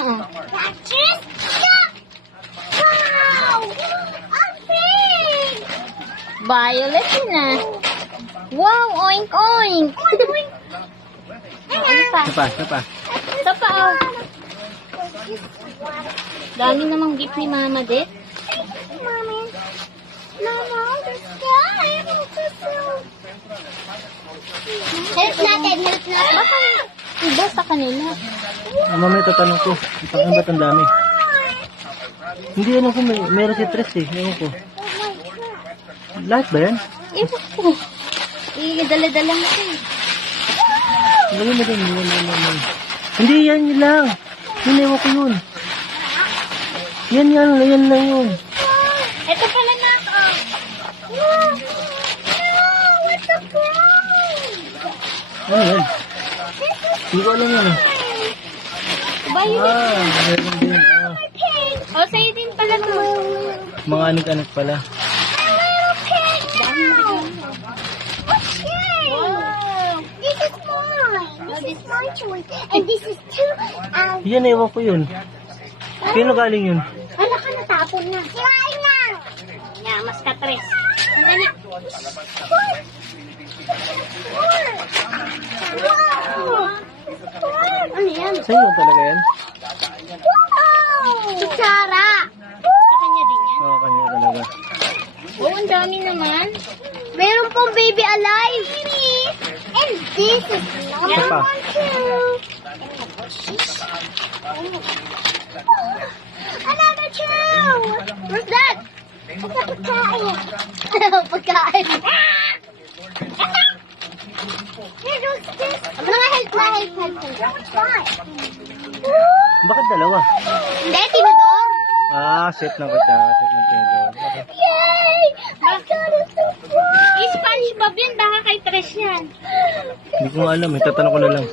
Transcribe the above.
Patches? Yeah! Wow! Ang pink! Violet yun ah. Wow, oink oink. Ano pa? Isa pa. Ito pa oh. Dami namang gift ni Mama Det. Mommy. Mama, the sky. Help natin, help natin. Baka iba sa kanila. Mamaya tatanong ko. Ang ba't ang dami? Hindi ano ko, meron si Tres eh. Ewan ko. Lahat ba yan? Iba ko. Dala-dala mo ko. Lagyan mo din. Hindi yan yun lang. Yun, ewan ko yun. Yan lang yun. Ito pala na ako. What's the brown? Ano yan? Hindi ko alam yan eh. Violet. Meron din. Pink. O, sa'yo din pala to. Mga anak-anak pala. Wow. This is mine. This is my choice. And this is two. Yan, ewan ko yun. Kino galing yun? Ala ka natapon na. Sirain na. Yeah, mas katres. Ang gani. Wow. Ano yan? Sa'yo talaga yan? Wow. Kutsara. Sa kanya din yan. Oo, kanya talaga. Oh, ang dami naman. Meron pong baby alive. And this is Isa pa. number two. Another two. What's that? Pagkain. Pagkain. Here, what's this? Mga help. What's that? Bakit dalawa? Hindi, tinador. Set ng kutsara. Set ng tenedor. Okay. Yay! I got it so far. SpongeBob yun, baka kay Tres yan. Hindi ko nga alam. Tatanong ko na lang.